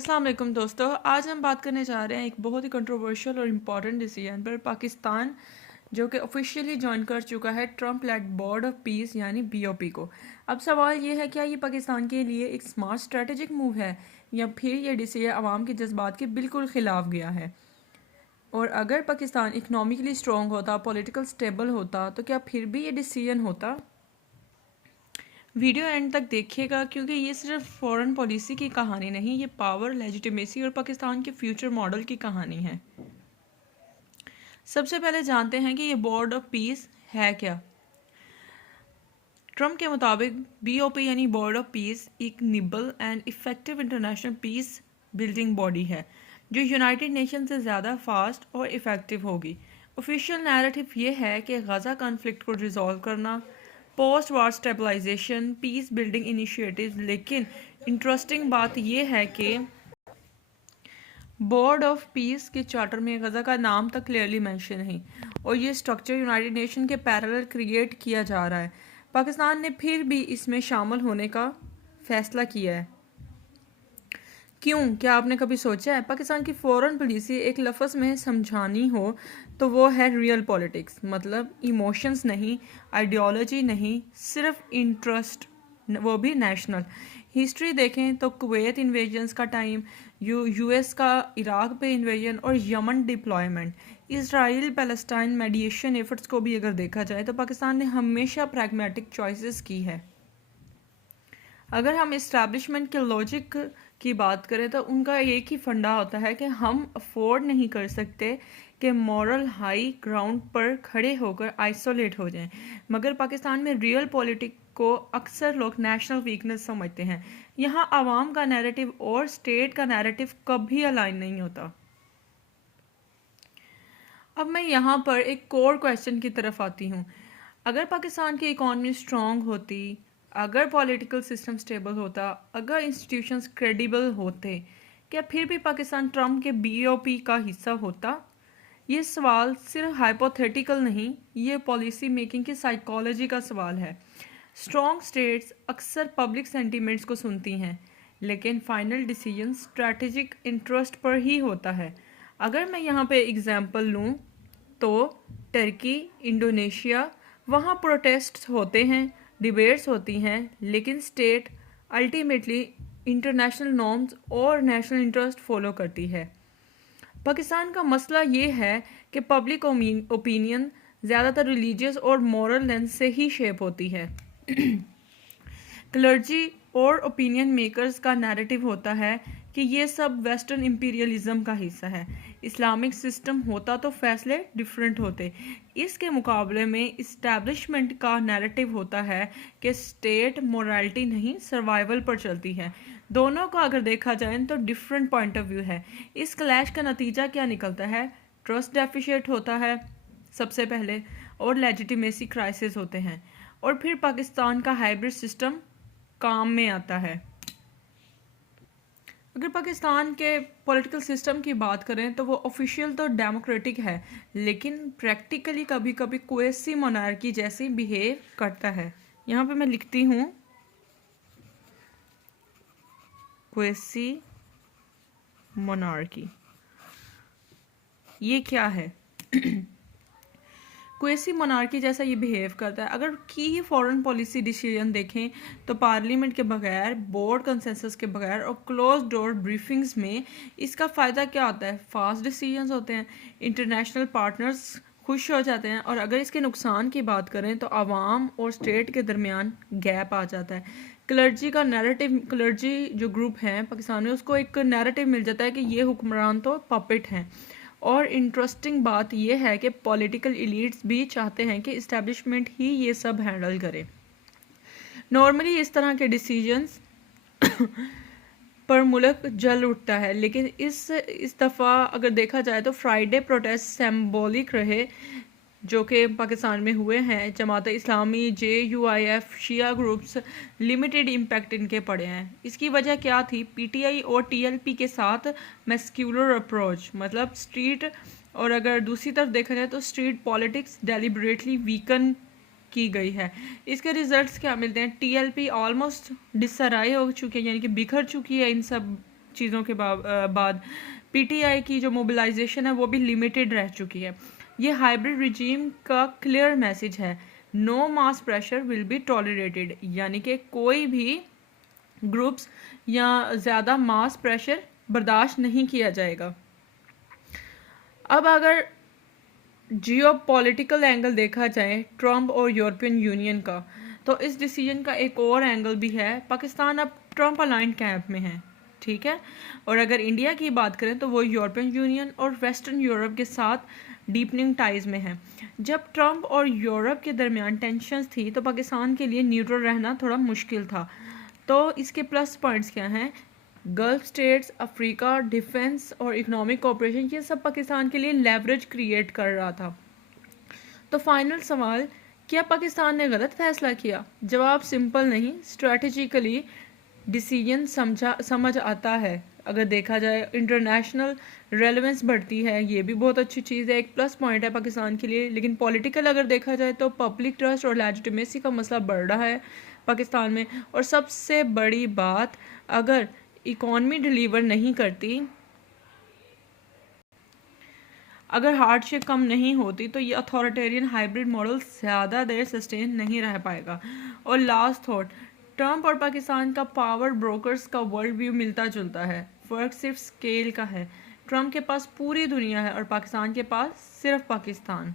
अस्सलाम वालेकुम दोस्तों, आज हम बात करने जा रहे हैं एक बहुत ही कंट्रोवर्शियल और इम्पॉर्टेंट डिसीजन पर। पाकिस्तान जो कि ऑफिशियली ज्वाइन कर चुका है Trump led board of peace यानी बीओपी को। अब सवाल ये है, क्या ये पाकिस्तान के लिए एक स्मार्ट स्ट्रेटेजिक मूव है या फिर ये डिसीजन आवाम के जज्बात के बिल्कुल ख़िलाफ़ गया है। और अगर पाकिस्तान इकनॉमिकली स्ट्रॉन्ग होता, पॉलिटिकल स्टेबल होता, तो क्या फिर भी ये डिसीजन होता। वीडियो एंड तक देखिएगा क्योंकि ये सिर्फ फॉरेन पॉलिसी की कहानी नहीं, ये पावर, लेजिटिमेसी और पाकिस्तान के फ्यूचर मॉडल की कहानी है। सबसे पहले जानते हैं कि ये बोर्ड ऑफ पीस है क्या। ट्रम्प के मुताबिक बीओपी यानी बोर्ड ऑफ पीस एक nibble and effective international peace building body है जो यूनाइटेड नेशन से ज़्यादा फास्ट और इफ़ेक्टिव होगी। ऑफिशियल नैरेटिव ये है कि गज़ा कॉन्फ्लिक्ट को रिजॉल्व करना, पोस्ट वार स्टेबलाइजेशन, पीस बिल्डिंग इनिशिएटिव्स। लेकिन इंटरेस्टिंग बात यह है कि बोर्ड ऑफ पीस के चार्टर में गज़ा का नाम तक क्लियरली मेंशन नहीं और ये स्ट्रक्चर यूनाइटेड नेशन के पैरेलल क्रिएट किया जा रहा है। पाकिस्तान ने फिर भी इसमें शामिल होने का फैसला किया है। क्यों? क्या आपने कभी सोचा है? पाकिस्तान की फॉरेन पॉलिसी एक लफ्ज़ में समझानी हो तो वो है रियल पॉलिटिक्स, मतलब इमोशंस नहीं, आइडियोलॉजी नहीं, सिर्फ इंटरेस्ट, वो भी नेशनल। हिस्ट्री देखें तो कुवैत इन्वेजन्स का टाइम, यूएस का इराक पे इन्वेजन और Yemen deployment, Israel Palestine मेडिएशन efforts को भी अगर देखा जाए तो पाकिस्तान ने हमेशा प्रैग्मेटिक चॉइसेस की है। अगर हम इस्टेब्लिशमेंट के लॉजिक की बात करें तो उनका एक ही फंडा होता है कि हम अफोर्ड नहीं कर सकते कि मॉरल हाई ग्राउंड पर खड़े होकर आइसोलेट हो जाएं। मगर पाकिस्तान में रियल पॉलिटिक को अक्सर लोग नेशनल वीकनेस समझते हैं। यहाँ आवाम का नैरेटिव और स्टेट का नैरेटिव कभी अलाइन नहीं होता। अब मैं यहाँ पर एक कोर क्वेश्चन की तरफ आती हूँ। अगर पाकिस्तान की इकॉनमी स्ट्रॉन्ग होती, अगर पॉलिटिकल सिस्टम स्टेबल होता, अगर इंस्टीट्यूशंस क्रेडिबल होते, क्या फिर भी पाकिस्तान ट्रम्प के बीओपी का हिस्सा होता? ये सवाल सिर्फ हाइपोथेटिकल नहीं, ये पॉलिसी मेकिंग की साइकोलॉजी का सवाल है। स्ट्रॉन्ग स्टेट्स अक्सर पब्लिक सेंटिमेंट्स को सुनती हैं, लेकिन फाइनल डिसीजन स्ट्रैटेजिक इंटरेस्ट पर ही होता है। अगर मैं यहाँ पे एग्जांपल लूँ तो टर्की, इंडोनेशिया, वहाँ प्रोटेस्ट होते हैं, डिबेट्स होती हैं, लेकिन स्टेट अल्टीमेटली इंटरनेशनल नॉर्म्स और नेशनल इंटरेस्ट फॉलो करती है। पाकिस्तान का मसला ये है कि पब्लिक ओपिनियन ज़्यादातर रिलीजियस और मॉरल लेंस से ही शेप होती है। क्लर्जी और ओपिनियन मेकर्स का नैरेटिव होता है कि ये सब वेस्टर्न इंपीरियलिज्म का हिस्सा है। इस्लामिक सिस्टम होता तो फैसले डिफरेंट होते। इसके मुकाबले में इस्टेब्लिशमेंट का नैरेटिव होता है कि स्टेट मोरालिटी नहीं, सर्वाइवल पर चलती है। दोनों का अगर देखा जाए तो डिफरेंट पॉइंट ऑफ व्यू है। इस क्लैश का नतीजा क्या निकलता है? ट्रस्ट डेफिशिएट होता है सबसे पहले, और लेजिटिमेसी क्राइसिस होते हैं, और फिर पाकिस्तान का हाइब्रिड सिस्टम काम में आता है। अगर पाकिस्तान के पॉलिटिकल सिस्टम की बात करें तो वो ऑफिशियल तो डेमोक्रेटिक है, लेकिन प्रैक्टिकली कभी कभी क्वेसी मोनार्की जैसी बिहेव करता है। यहाँ पे मैं लिखती हूँ क्वेसी मोनार्की। ये क्या है? क्वेसी मोनार्की जैसा ये बिहेव करता है। अगर की फॉरेन पॉलिसी डिसीजन देखें तो पार्लियामेंट के बगैर, बोर्ड कंसेंसस के बगैर और क्लोज डोर ब्रीफिंग्स में इसका फ़ायदा क्या होता है? फास्ट डिसीजंस होते हैं, इंटरनेशनल पार्टनर्स खुश हो जाते हैं, और अगर इसके नुकसान की बात करें तो आवाम और स्टेट के दरमियान गैप आ जाता है। क्लर्जी का नैरेटिव, क्लर्जी जो ग्रुप है पाकिस्तान में, उसको एक नैरेटिव मिल जाता है कि ये हुक्मरान तो पपेट हैं। और इंटरेस्टिंग बात यह है कि पॉलिटिकल एलिट्स भी चाहते हैं कि इस्टेब्लिशमेंट ही ये सब हैंडल करे। नॉर्मली इस तरह के डिसीजंस पर मुल्क जल उठता है, लेकिन इस दफ़ा अगर देखा जाए तो फ्राइडे प्रोटेस्ट सिंबॉलिक रहे जो कि पाकिस्तान में हुए हैं। जमात इस्लामी, JUIF, शिया ग्रुप्स, लिमिटेड इम्पैक्ट इनके पड़े हैं। इसकी वजह क्या थी? PTI और TLP के साथ मैस्कुलर अप्रोच, मतलब स्ट्रीट, और अगर दूसरी तरफ देखा जाए तो स्ट्रीट पॉलिटिक्स डेलिबरेटली वीकन की गई है। इसके रिजल्ट्स क्या मिलते हैं? TLP ऑलमोस्ट डिसराय हो चुकी है, यानी कि बिखर चुकी है इन सब चीज़ों के बाद पीटीआई की जो मोबिलाइजेशन है वो भी लिमिटेड रह चुकी है। ये हाइब्रिड रिजीम का क्लियर मैसेज है, no mass pressure will be tolerated, यानी कि कोई भी ग्रुप्स या ज़्यादा मास प्रेशर बर्दाश्त नहीं किया जाएगा। अब अगर जियो पॉलिटिकल एंगल देखा जाए ट्रम्प और यूरोपियन यूनियन का, तो इस डिसीजन का एक और एंगल भी है। पाकिस्तान अब ट्रम्प अलाइंड कैंप में है, ठीक है। और अगर इंडिया की बात करें तो वो यूरोपियन यूनियन और वेस्टर्न यूरोप के साथ डीपनिंग टाइज में है। जब ट्रम्प और यूरोप के दरमियान टेंशन्स थी तो पाकिस्तान के लिए न्यूट्रल रहना थोड़ा मुश्किल था। तो इसके प्लस पॉइंट्स क्या हैं? गल्फ स्टेट्स, अफ्रीका, डिफेंस और इकोनॉमिक कोऑपरेशन, ये सब पाकिस्तान के लिए लेवरेज क्रिएट कर रहा था। तो फाइनल सवाल, क्या पाकिस्तान ने गलत फैसला किया? जवाब सिंपल नहीं, स्ट्रेटजिकली डिसीजन समझ आता है। अगर देखा जाए इंटरनेशनल रेलेवेंस बढ़ती है, ये भी बहुत अच्छी चीज़ है, एक प्लस पॉइंट है पाकिस्तान के लिए। लेकिन पॉलिटिकल अगर देखा जाए तो पब्लिक ट्रस्ट और लेजिटिमेसी का मसला बढ़ रहा है पाकिस्तान में। और सबसे बड़ी बात, अगर इकॉनमी डिलीवर नहीं करती, अगर हार्डशिप कम नहीं होती, तो ये अथॉरिटेरियन हाइब्रिड मॉडल ज़्यादा देर सस्टेन नहीं रह पाएगा। और लास्ट थॉट, ट्रम्प और पाकिस्तान का पावर ब्रोकर्स का वर्ल्ड व्यू मिलता जुलता है, फ़र्क सिर्फ स्केल का है। ट्रम्प के पास पूरी दुनिया है और पाकिस्तान के पास सिर्फ पाकिस्तान।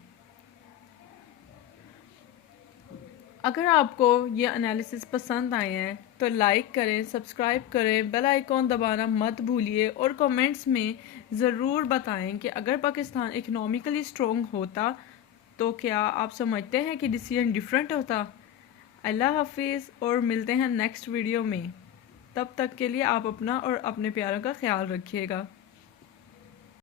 अगर आपको ये एनालिसिस पसंद आए हैं तो लाइक करें, सब्सक्राइब करें, बेल आइकॉन दबाना मत भूलिए और कमेंट्स में ज़रूर बताएं कि अगर पाकिस्तान इकोनॉमिकली स्ट्रॉन्ग होता तो क्या आप समझते हैं कि डिसीजन डिफरेंट होता। अल्लाह हाफिज़ और मिलते हैं नेक्स्ट वीडियो में। तब तक के लिए आप अपना और अपने प्यारों का ख्याल रखिएगा।